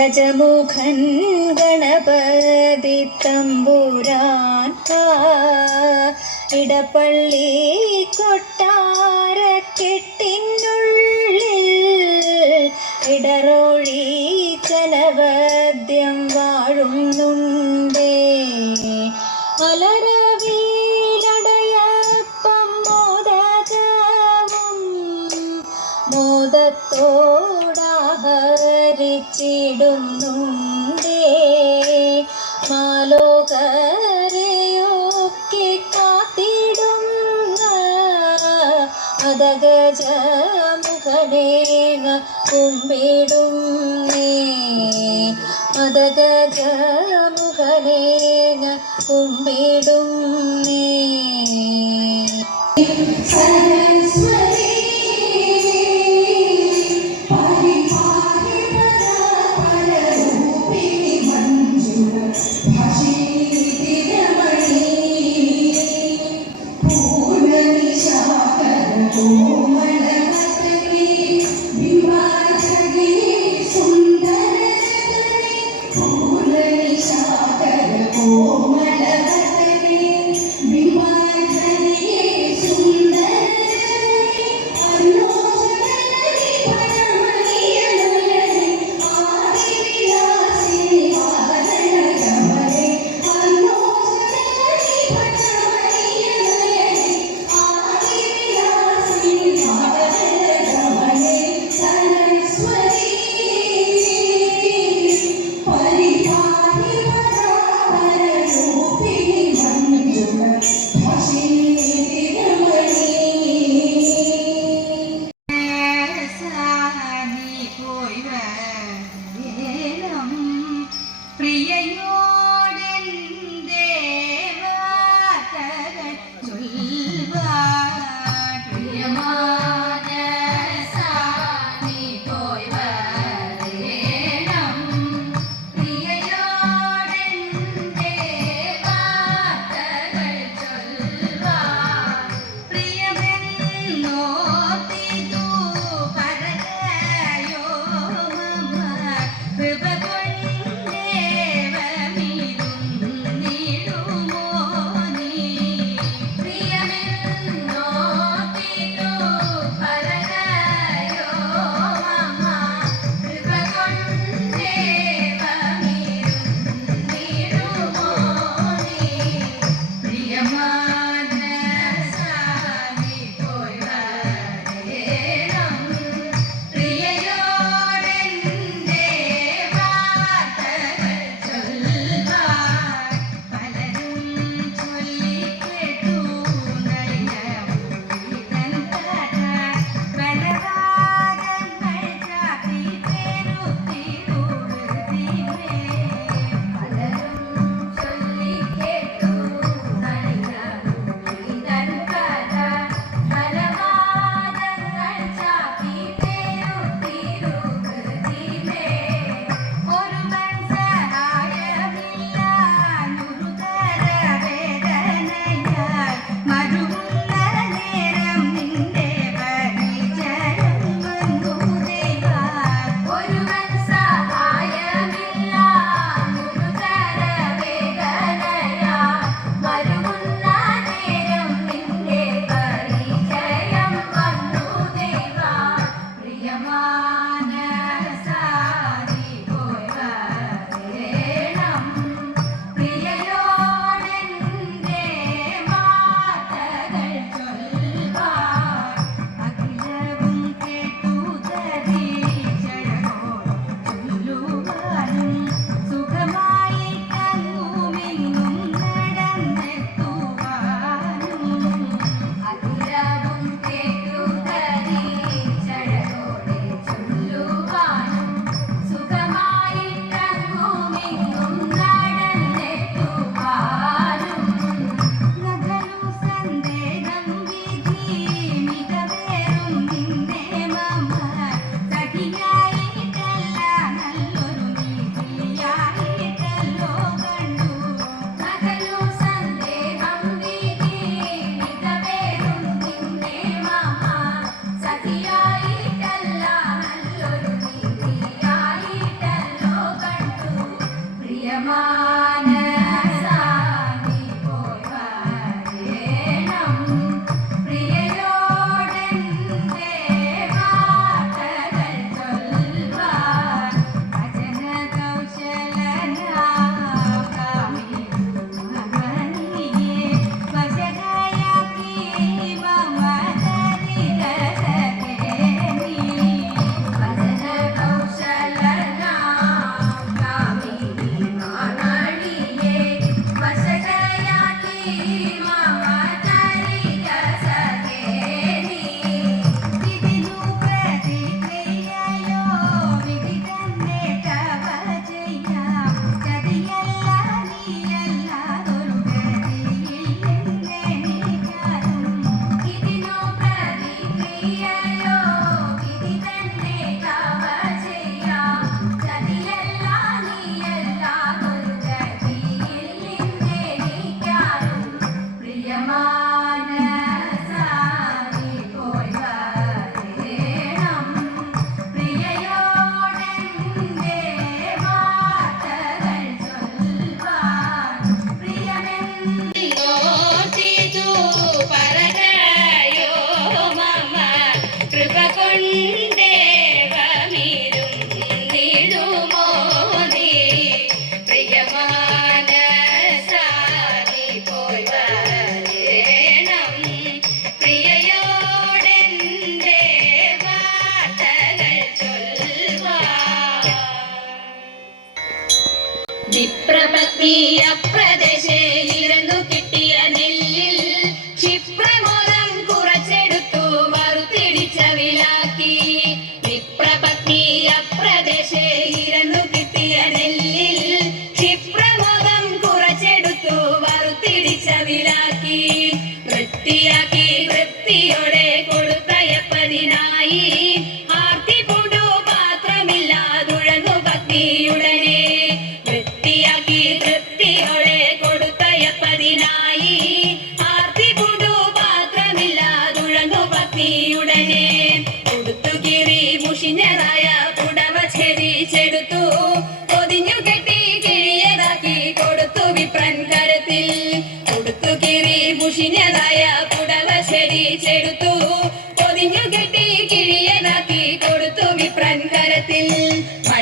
ഗജമുഖൻ ഗണപതി തമ്പുരാൻ ഇടപ്പള്ളി ഇടപ്പള്ളി കൊട്ടാരക്കെട്ടിനുള്ളിൽ ഇടറോഴി ചലവദ്യം വാഴുന്നുണ്ടേ. മലരവിലടയപ്പം മോദകവും മോദത്തോടാഹരിച്ചിടുന്നുണ്ടേ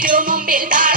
திரும்பும் தாள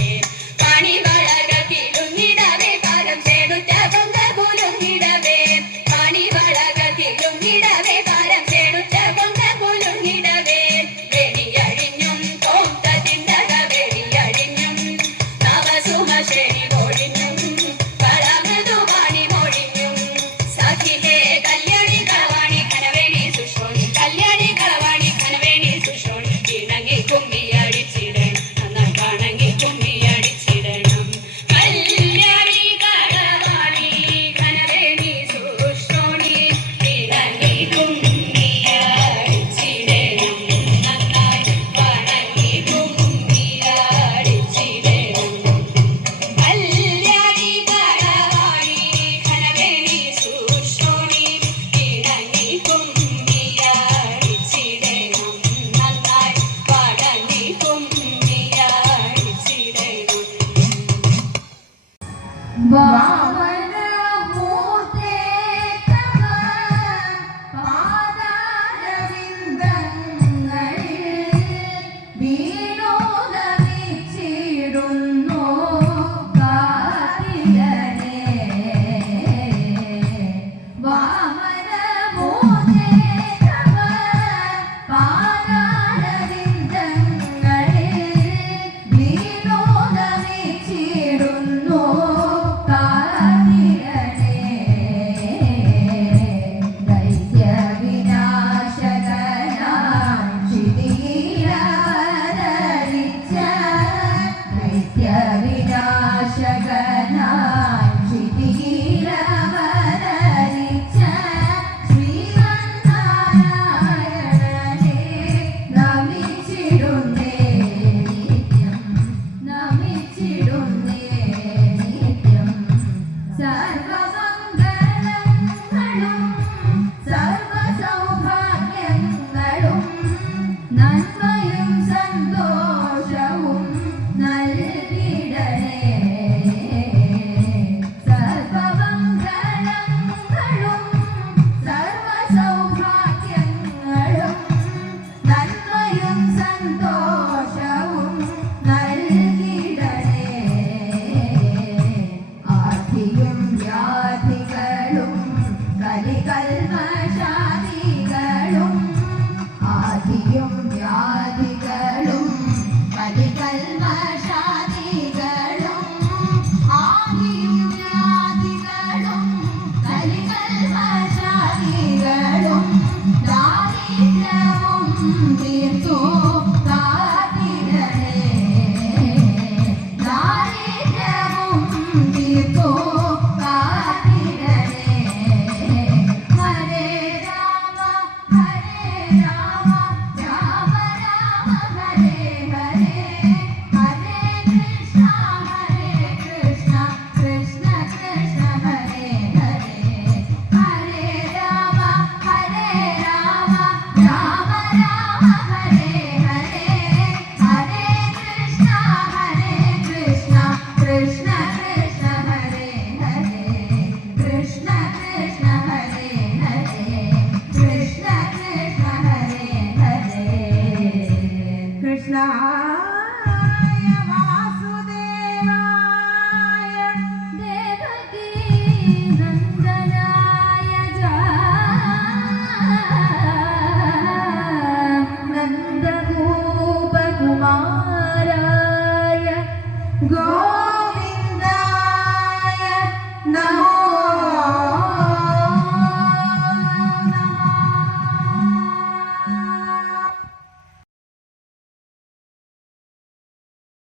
Bye. fly.